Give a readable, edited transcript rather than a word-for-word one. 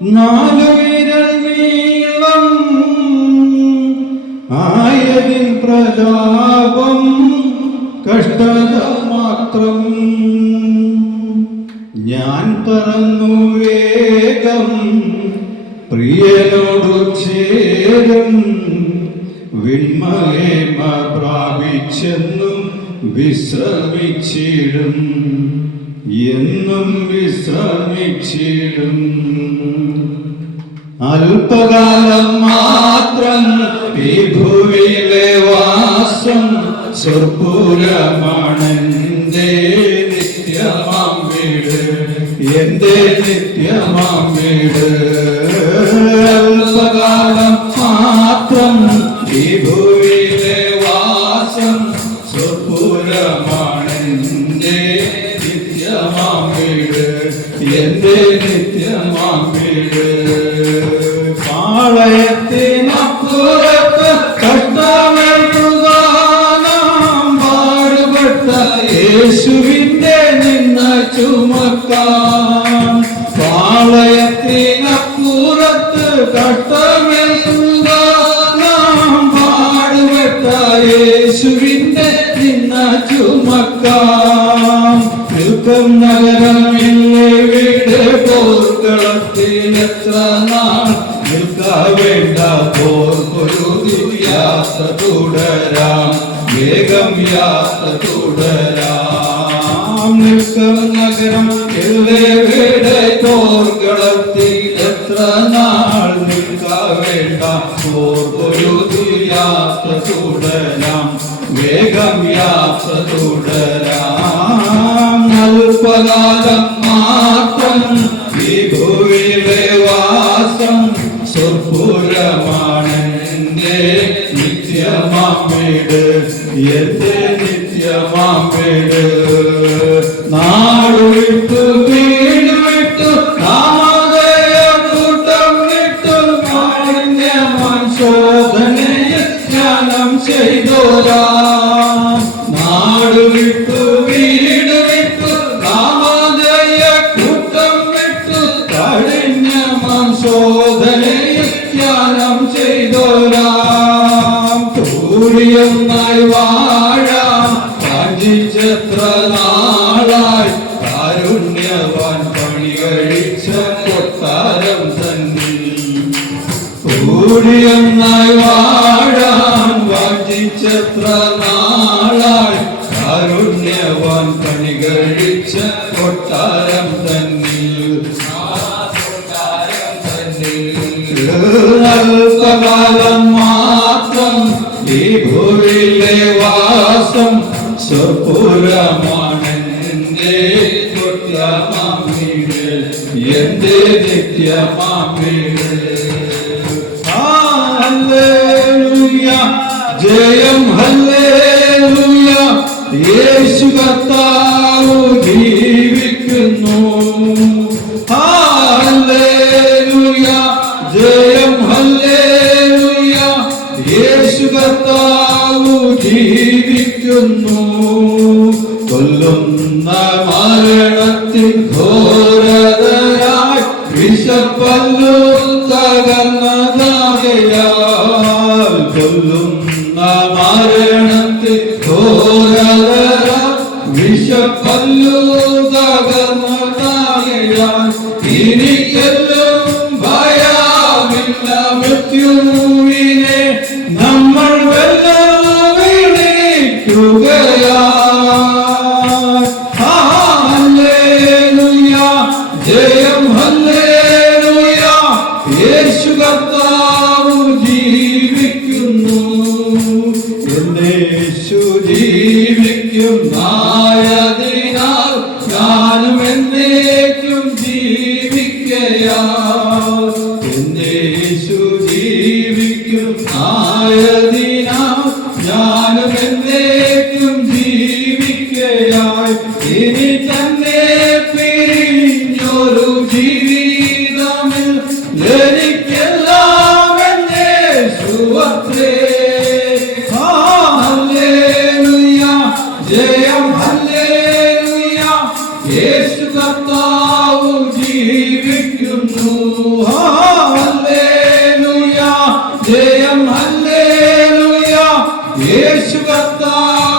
നാലു വിരൽ നീളം ആയതിൻ പ്രതാപം കഷ്ടത മാത്രം. ഞാൻ പറന്നു വേഗം പ്രിയനോടു ചേരും വിൺമഹിമ പ്രാപിച്ചെന്നും വിശ്രമിച്ചിടും, എന്നും വിശ്രമിച്ചിടും. അല്പകാലം മാത്രം ഈ ഭൂമിയിലെ വാസം സ്വർപ്പുരമാണെന്റെ നിത്യമാം വീട്, എന്റെ നിത്യമാം വീട്. അല്പകാലം മാത്രം ഈ ഭൂമിയിലെ വാസം സ്വർപ്പുരമാണെന്റെ നിത്യമാം വീട്, എന്റെ നിത്യമാം വീട്. പാളയത്തിനപ്പുറത്ത് കഷ്ടമേൽക്കുവാനാം പാടുപെട്ട യേശുവിന്റെ നിന്ന ചുമക്കാം. പാളയത്തിനപ്പുറത്ത് കഷ്ടമേൽക്കുവാനാം പാടുപെട്ട യേശുവിന്റെ നിന്ന ചുമക്കാം. നിൽക്കും നഗരമില്ലെവിടെ പോർക്കളത്തിലെത്ര നാൾ നിൽക്കാവേണ്ട പോർക്കൊരു യാത്ര തുടരാം, വേഗം യാത്ര തുടരാം. നിൽക്കും നഗരം എവിടെ പോർക്കളത്തിലെത്ര നാൾ നിൽക്കാവേണ്ട പോർക്കൊരു യാത്ര തുടരാം, വേഗം യാത്ര തുടരാം. അല്പകാലം മാത്രം ഈ ഭൂമിയിലെ വാസം സ്വർപ്പുരമാണെന്റെ നിത്യമാം വീട്, എന്റെ നിത്യമാം വീട്. നാടു വിട്ടു വീട് വിട്ടു നാമധേയ കൂട്ടം വിട്ടു മാലിന്യമാൻ ശോധനയിൽ ജ്ഞാനം ചെയ്തോരാം. നാടു വിട്ടു വീട് വിട്ടു നാമധേയ കൂട്ടം വിട്ടു കാഠിന്യമാം ശോധനയിൽ ജ്ഞാനം ചെയ്തോരാം. കൂടിയൊന്നായി വാഴാം വാഞ്ചിച്ചെത്ര നാളായി കാരുണ്യവാൻ പണി കഴിച്ച കൊട്ടാരം തന്നിൽ. കൂടിയൊന്നായി വാഴാൻ വാഞ്ചിച്ചെത്ര നാളായി കാരുണ്യവാൻ പണി കഴിച്ച കൊട്ടാരം തന്നിൽ. അല്പകാലം മാത്രം ഈ ഭൂമിയിലെ വാസം സ്വർപ്പുരമാണെന്റെ നിത്യമാം വീട്, എന്റെ നിത്യമാം വീട്. ഹല്ലേലൂയ, ജയം ഹല്ലേലൂയ, യേശു കർത്താവ് ജീവിക്കുന്നു. ഹല്ലേലൂയ, ജയം ഹല്ലേലൂയ, യേശു കർത്താവ് ജീവിക്കുന്നു. കൊല്ലുന്ന മരണത്തിൽ ഘോരതരായി വിഷപ്പല്ലു തകർന്നതാകയാൽ, കൊല്ലുന്ന മരണത്തിൽ ഘോരതരായി വിഷപ്പല്ലു തകർന്നതാകയാൽ, എനിക്കെല്ലാം ഭയമില്ല മൃത്യുവിനെ നമ്മൾ ഹല്ലേലൂയ, ജയം ഹല്ലേലൂയ, യേശു കർത്താവ് ജീവിക്കുന്നു. എന്റെ യേശു ജീവിക്കുന്നായതിനാൽ ഞാനും എന്നേക്കും ജീവിക്കയാൽ. എന്റെ യേശു ജീവിക്കുന്നായതിനാൽ ഞാനും എന്നേക്കും ജീവിക്കയാൽ. ഇനി തന്നെ പിരിഞ്ഞൊരു ജീവിതമിൽ എനിക്കെല്ലാം എന്നെ സുവത്രേ. ഹല്ലേലൂയ, ജയം ഹല്ലേലൂയ, യേശു കർത്താവ് ജീവിക്കുന്നു. യേശു കർത്താവ്